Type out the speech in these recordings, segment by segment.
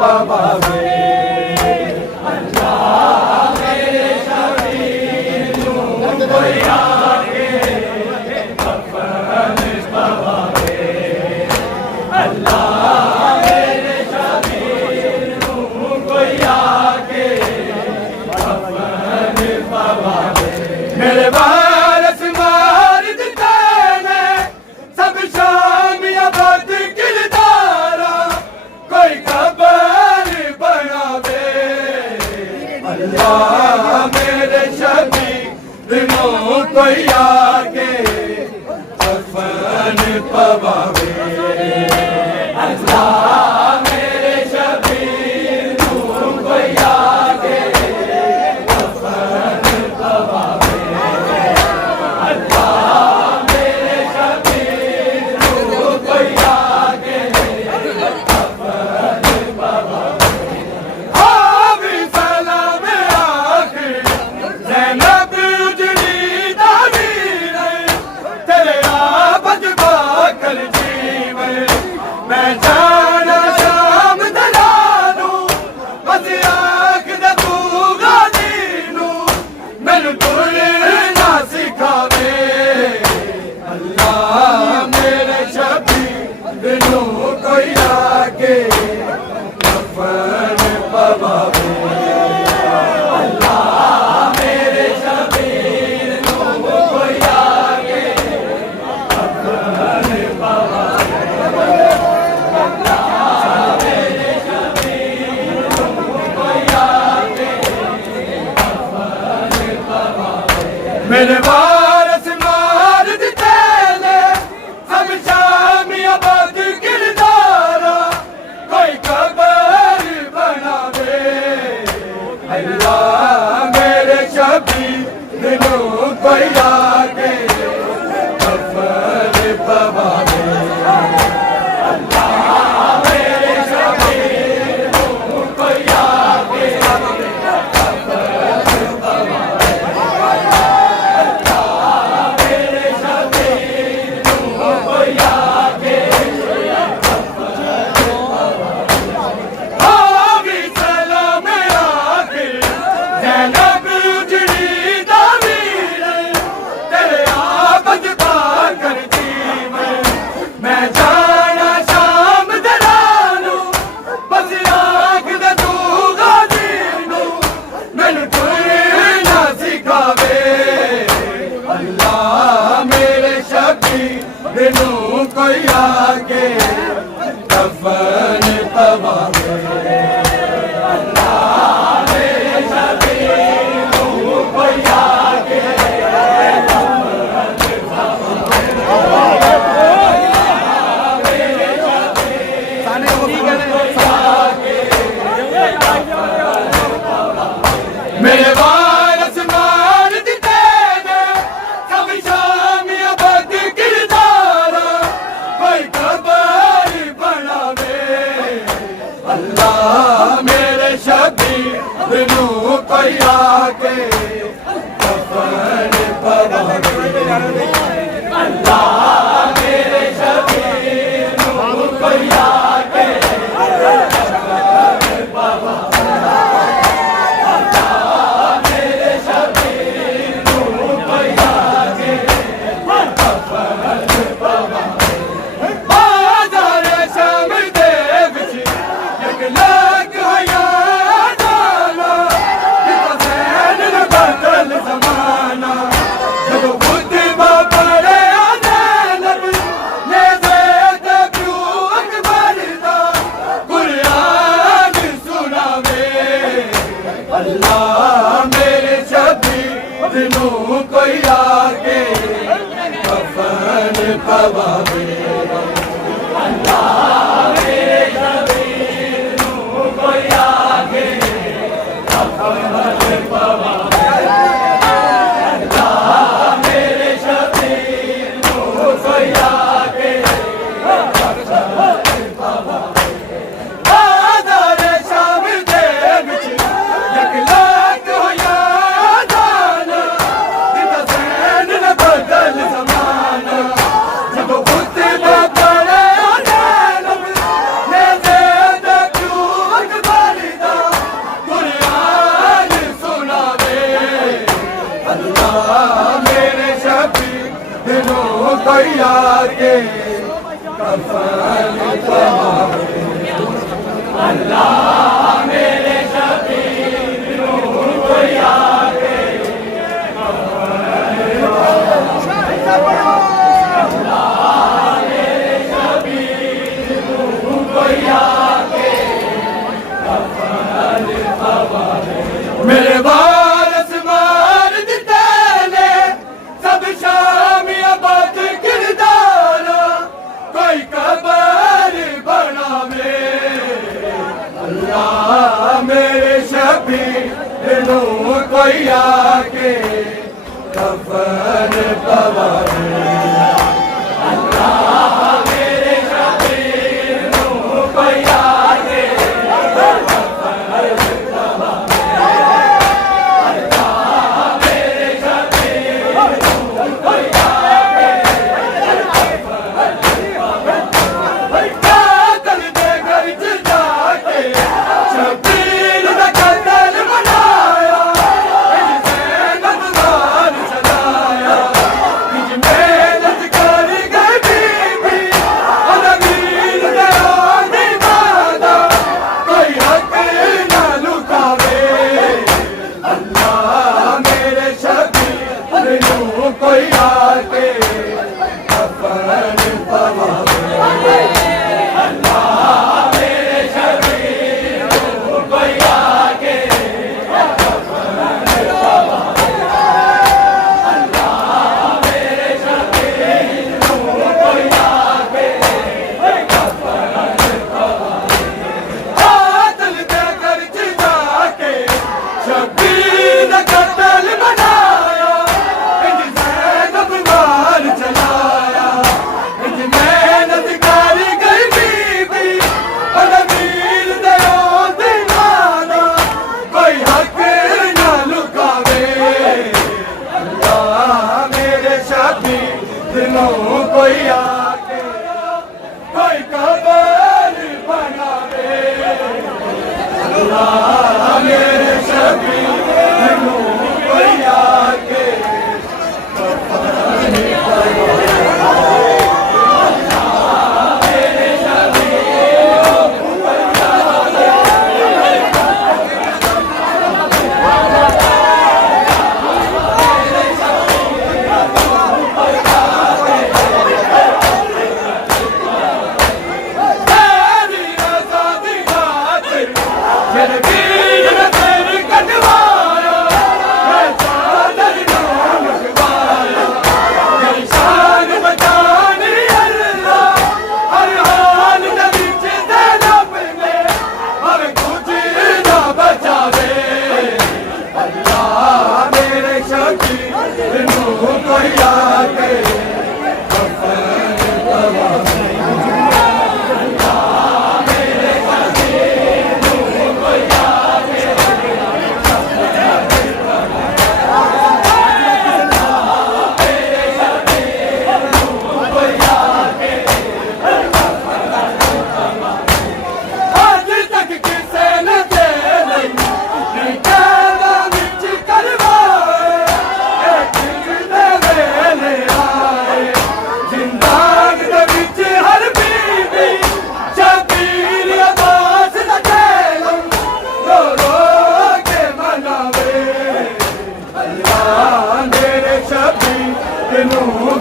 पवावे मेरे वारस मार दिते ने सब शामियाबाद किरदारा कोई खबर बनावे अल्लाह मेरे शबीर नू कोई आके कफन पवावे अल्लाह मेरे शबीर नू कोई आके मेरे वारस मार दिते ने सब शामियाबाद किरदारा कोई खबर बनावे अल्लाह मेरे शबीर नू कोई आके कफन पवावे कोई आके कफन पवावे अल्लाह मेरे शबीर नू कोई आके मेरे वारस मार दिते ने सब शामियाबाद किरदारा कोई खबर मेरे वारस मार दिते ने सब शामिया बात किरदार कोई कबर बनावे अल्लाह मेरे शबी नू कोई आके कफन पवावे कोई आके कफन पवावे अल्लाह मेरे शबीर कोई आके कफन पवावे अल्लाह मेरे शबीर कोई आके कफन पवावे कातल दे घर जाके शबीर का कत्ल बनाया चलाया मेहनत कर गई बीबी और वीर दया दीवाना कोई हक न लुकावे अल्लाह मेरे शादी दिनों कोई आके कोई कबर बनावे अल्लाह मेरे शादी दिनों कोई आके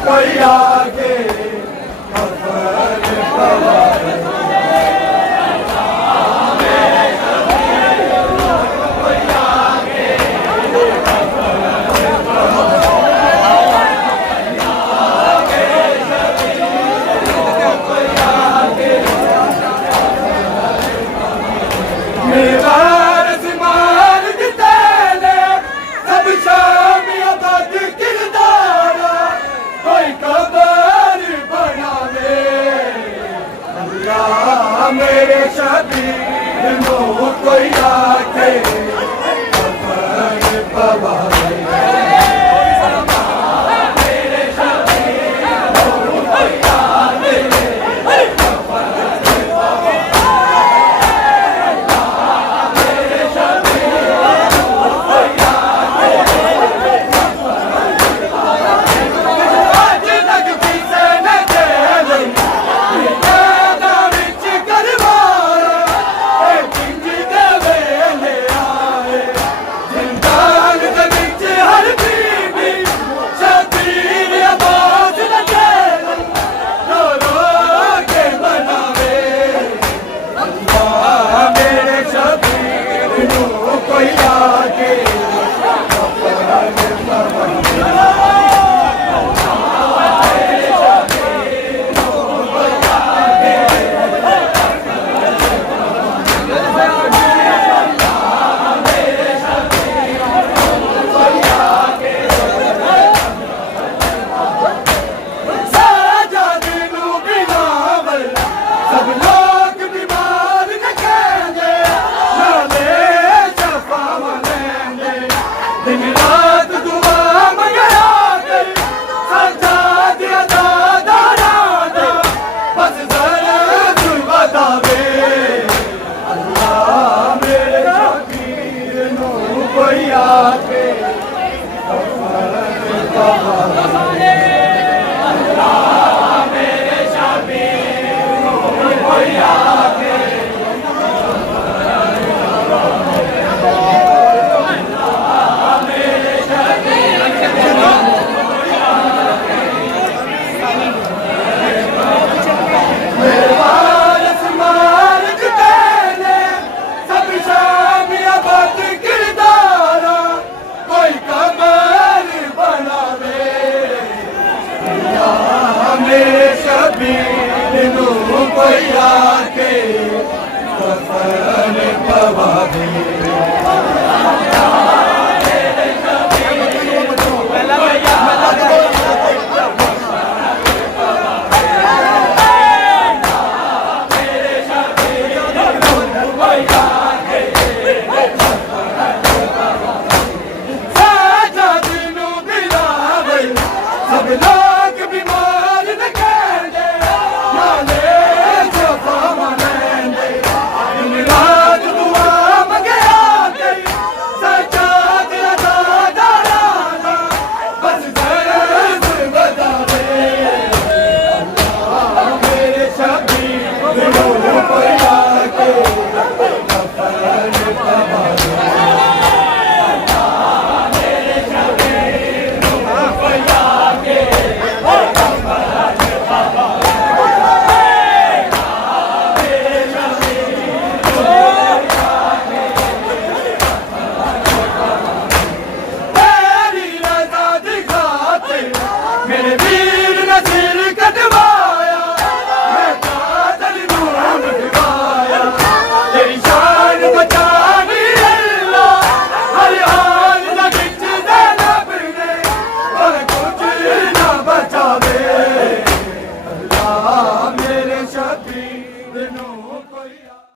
कोई आके कफन पवावे कोई आके मेरा रस्मान दिते ने सब शामिया बात किरदार कोई कबर बनावे अल्लाह मेरे शादी दिनों कोई आके कफन पवावे कोई आके कफन पवा दे। सब लोग बीमार न कहते, नाले जफा मनाते, दिन रात दुआ मंगे आते, सच्चात अदा दाराना, बस दर्द बता दे। अल्लाह मेरे शबीर